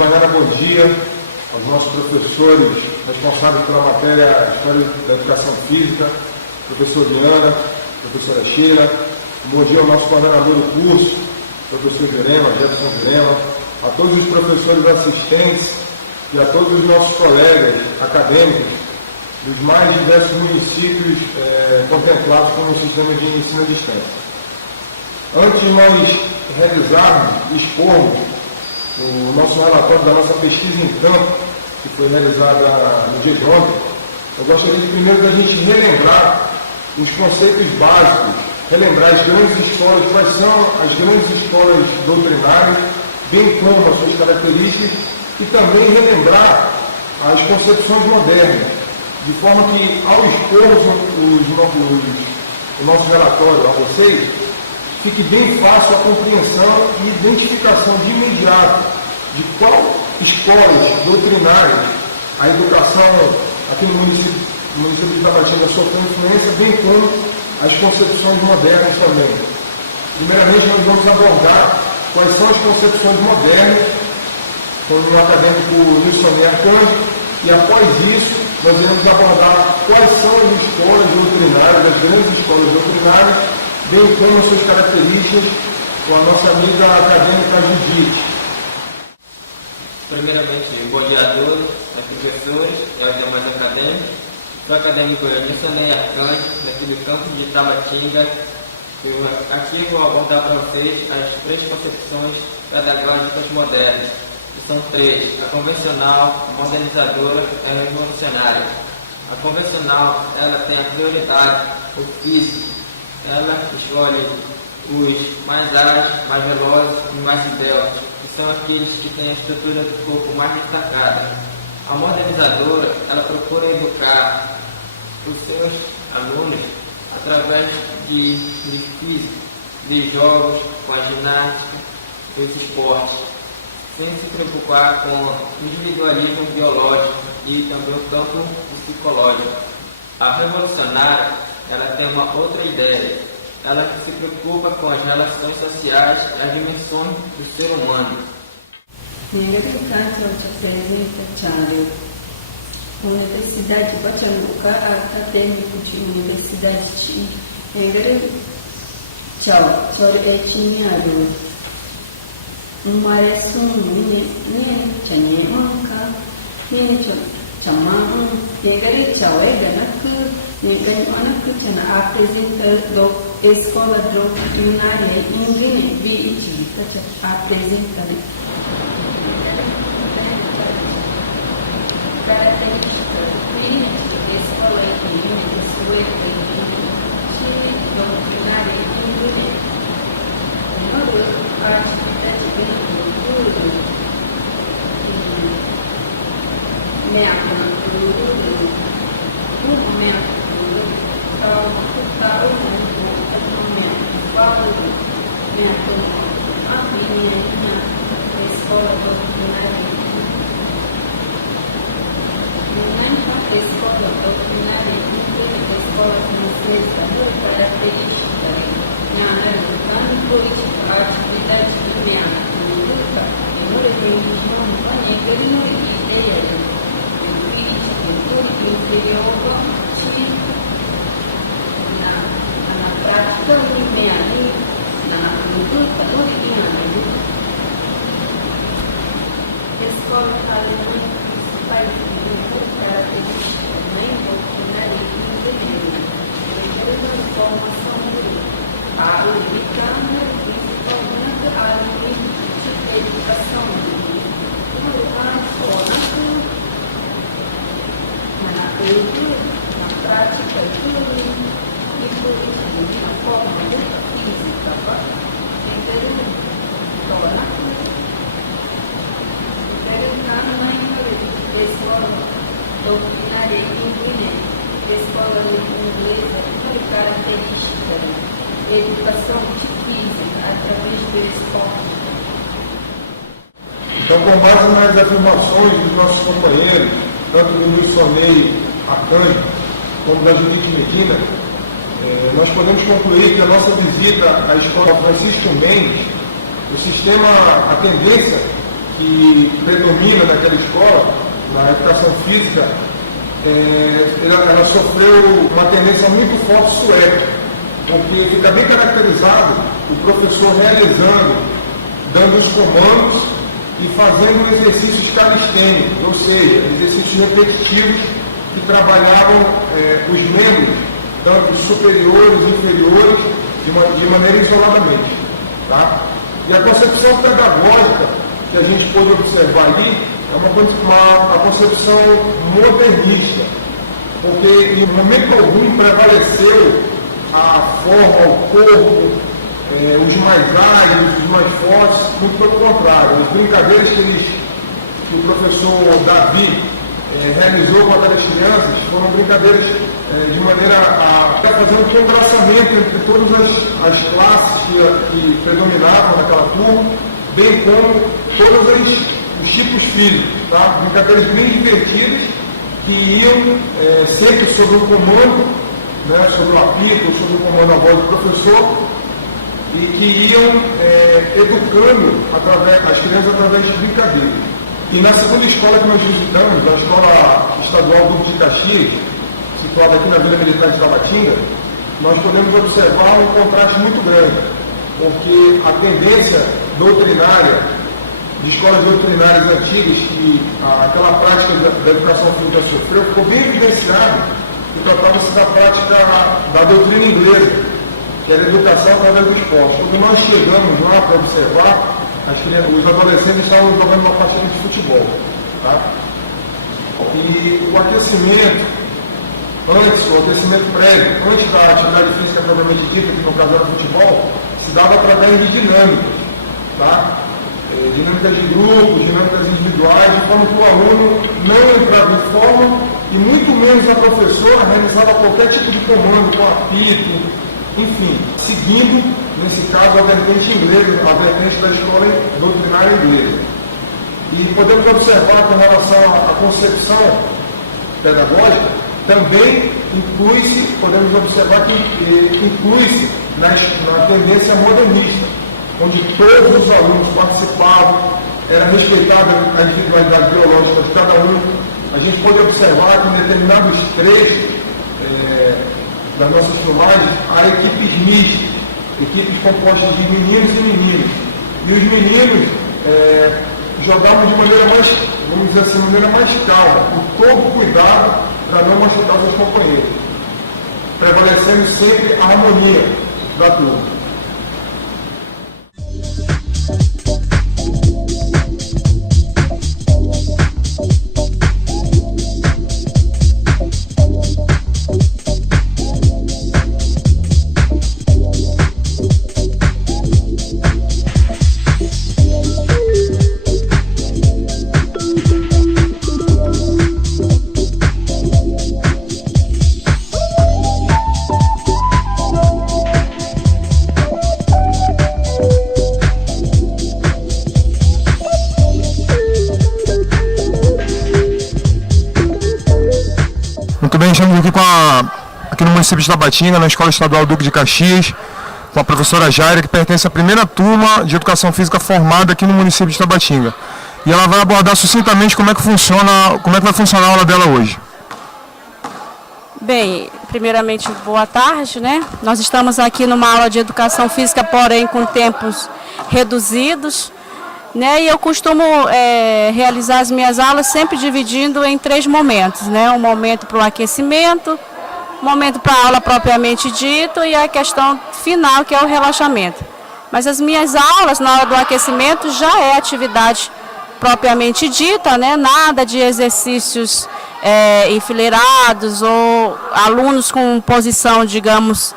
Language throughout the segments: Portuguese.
Ivaniara, bom dia. Aos nossos professores responsáveis pela matéria História da Educação Física, professor Diana, professora Sheila. Bom dia ao nosso coordenador do curso, professor Virema, Jefferson Virema, a todos os professores assistentes e a todos os nossos colegas acadêmicos dos mais diversos municípios contemplados como sistema de ensino à distância. Antes de nós realizarmos e expormos o nosso relatório da nossa pesquisa em campo, que foi realizada no dia de ontem, eu gostaria de primeiro da gente relembrar os conceitos básicos, relembrar as grandes escolas, quais são as grandes escolas doutrinárias, bem como as suas características, e também relembrar as concepções modernas, de forma que, ao expormos o nosso relatório a vocês, fique bem fácil a compreensão e identificação de imediato de qual escolas doutrinárias a educação aqui no município de Tabatinga sofreu influência, bem como as concepções modernas também. Primeiramente, nós vamos abordar quais são as concepções modernas com o acadêmico Wilson Arcanjo, e após isso, nós iremos abordar quais são as escolas doutrinárias, as grandes escolas doutrinárias, bem como as suas características, com a nossa amiga acadêmica Judite. Primeiramente, bom dia a todos, aos professores e aos demais acadêmicos. Sou acadêmico Wilson Arcanjo, daqui do campo de Tabatinga. Aqui vou abordar para vocês as três concepções pedagógicas modernas, que são três: a convencional, a modernizadora e a revolucionária. A convencional, ela tem a prioridade, o físico. Ela escolhe os mais ágeis, mais velozes e mais esbeltos, que são aqueles que têm a estrutura do corpo mais destacada. A modernizadora, ela procura educar os seus alunos através de físico, de jogos, com a ginástica, dos esportes, sem se preocupar com o individualismo biológico e também o campo psicológico. A revolucionária, ela tem uma outra ideia. Ela se preocupa com as relações sociais e as dimensões do ser humano. Universidade de Pachambuca, acadêmico de Universidade de Engare, tchau, sou etniado. Maresum, Chanyemanka, Chamam, Engare, tchau, Negana Kuchana apresenta escola doutrinária em VIT, apresenta características clínicas da escola doutrinária em a atividade de escola doutrinária escola francesa, característica na política, atividade de meaça, música, religião, ideia, política, interior, na prática, na conduta, escola alemã, características nem doutrinária e interior, formação a ubicada principalmente a educação no lugar na prática e na forma física, escola doutrinária escola inglesa, característica, educação física através do esporte. Então, com base nas afirmações dos nossos companheiros, tanto do Luiz Sonei Arcanjo, como da Judite Medina, nós podemos concluir que a nossa visita à escola Francisco Mendes, a tendência que predomina naquela escola, na educação física, ela sofreu uma tendência muito forte sueca, porque fica bem caracterizado o professor realizando, dando os comandos e fazendo exercícios calistênicos, ou seja, exercícios repetitivos que trabalhavam os membros, tanto superiores e inferiores, de maneira isoladamente. Tá? E a concepção pedagógica que a gente pôde observar ali é uma concepção modernista, porque em momento algum prevaleceu a forma, o corpo, os mais ágeis, os mais fortes, muito pelo contrário. As brincadeiras que o professor Davi realizou com aquelas crianças foram brincadeiras de maneira a fazer um congraçamento entre todas as classes que predominavam naquela turma, bem como todos os tipos físicos, tá? Brincadeiras bem divertidas que iam sempre sob o comando, né, sob o apito, sob o comando da voz do professor, e que iam educando as crianças através de brincadeiras. E na segunda escola que nós visitamos, a Escola Estadual Duque de Caxias, situada aqui na Vila Militar de Tabatinga, nós podemos observar um contraste muito grande, porque a tendência doutrinária de escolas doutrinárias antigas, que aquela prática da educação física sofreu, ficou bem evidenciado e tratava-se da prática da doutrina inglesa, que era a educação através do esporte. Quando nós chegamos lá para observar, os adolescentes estavam jogando uma partida de futebol. Tá? E o aquecimento, o aquecimento prévio, antes da atividade física propriamente dita, que no caso era futebol, se dava através de dinâmicas. Tá? Dinâmicas de grupo, dinâmicas individuais, de forma que o aluno não entrava em forma e muito menos a professora realizava qualquer tipo de comando com apito, enfim, seguindo, nesse caso, a vertente inglesa, a vertente da escola doutrinária inglesa. E podemos observar com relação à concepção pedagógica, também podemos observar que inclui-se na tendência modernista, onde todos os alunos participavam, era respeitada a individualidade biológica de cada um. A gente pode observar que em determinados trechos das nossas filmagens há equipes mistas, equipes compostas de meninos e meninas. E os meninos jogavam de maneira mais, vamos dizer assim, de maneira mais calma, com todo cuidado para não machucar seus companheiros, prevalecendo sempre a harmonia da turma. Muito bem, estamos aqui no município de Tabatinga, na Escola Estadual Duque de Caxias, com a professora Jaira, que pertence à primeira turma de Educação Física formada aqui no município de Tabatinga. E ela vai abordar sucintamente como é que vai funcionar a aula dela hoje. Bem, primeiramente, boa tarde, né? Nós estamos aqui numa aula de Educação Física, porém com tempos reduzidos, né? E eu costumo realizar as minhas aulas sempre dividindo em 3 momentos, né? Um momento para o aquecimento, um momento para a aula propriamente dita e a questão final, que é o relaxamento. Mas as minhas aulas, na hora do aquecimento, já é atividade propriamente dita, né? Nada de exercícios enfileirados ou alunos com posição, digamos,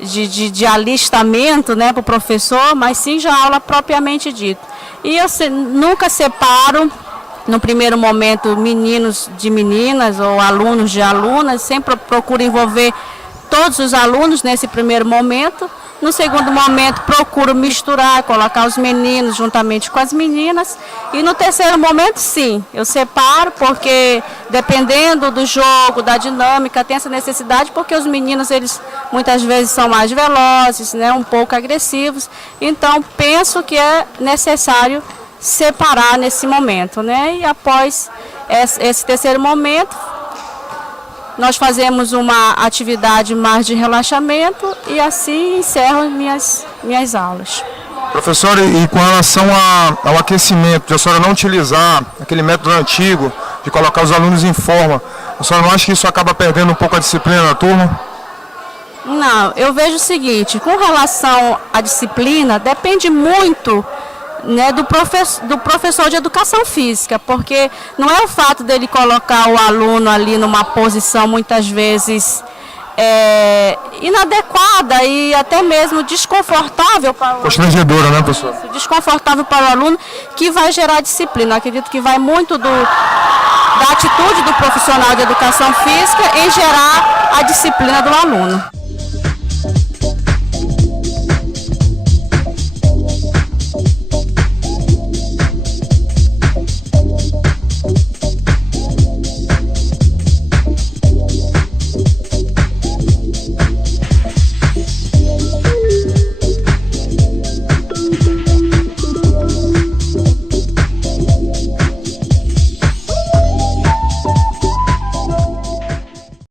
de alistamento, né, para o professor, mas sim já aula propriamente dita. E eu nunca separo, no primeiro momento, meninos de meninas ou alunos de alunas, sempre procuro envolver todos os alunos nesse primeiro momento. No segundo momento, procuro misturar, colocar os meninos juntamente com as meninas. E no terceiro momento, sim, eu separo, porque dependendo do jogo, da dinâmica, tem essa necessidade, porque os meninos, eles muitas vezes são mais velozes, né, um pouco agressivos. Então, penso que é necessário separar nesse momento, né? E após esse terceiro momento, nós fazemos uma atividade mais de relaxamento e assim encerro minhas aulas. Professora, e com relação ao aquecimento, de a senhora não utilizar aquele método antigo de colocar os alunos em forma, a senhora não acha que isso acaba perdendo um pouco a disciplina da turma? Não, eu vejo o seguinte, com relação à disciplina, depende muito, né, do professor de educação física, porque não é o fato dele colocar o aluno ali numa posição muitas vezes inadequada e até mesmo desconfortável para o aluno. Constrangedora, né, professor? Desconfortável para o aluno, que vai gerar disciplina. Eu acredito que vai muito da atitude do profissional de educação física em gerar a disciplina do aluno.